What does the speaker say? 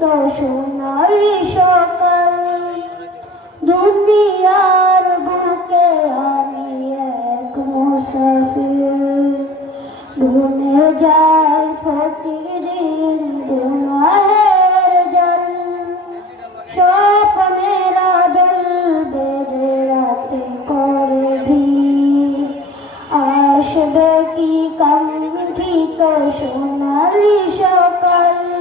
সোনালি সকাল দুনিয়ার বুকে আমি এক মুসাফির ভুলে যাই প্রতিদিন গুনাহের জল স্বপ্নের আদল বেড়ে রাতে করে ভিড় আসবে কি কাঙ্ক্ষিত সোনালি সকাল